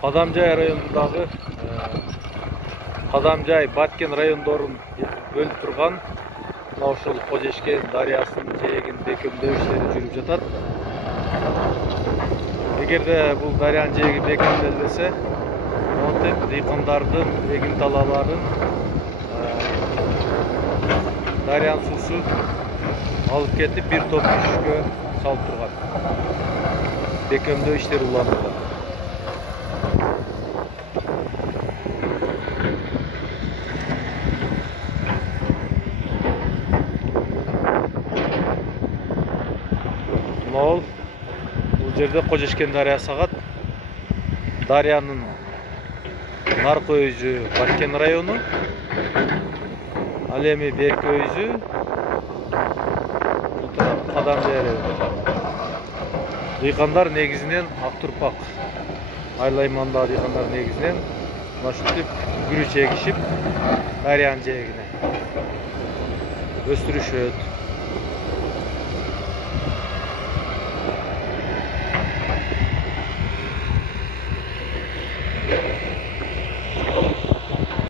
Кадамжай районундагы Кадамжай, Баткен райондорун бөлүп турган мына ушул Кожешкен дарыясынын жээгин бекемдөө иштери жүрүп жатат. Эгерде бул дарыянын жээги бекемделбесе, монтип дыйкандардын эгин талааларын дарыянын суусу алып кетип бир топ күчкө салып турган. Бекемдөө иштери уланууда. Бул жерде Кожешкен дарыясы агат. Дарыянын наркы өзү Баткен району, ал эми берки өзү Кадамжай району. Дыйкандар негизинен Актурпак айлаймандагы дыйкандар негизинен мына ушинтип күрүч эгишип дарыянын жээгине өстүрүшөт.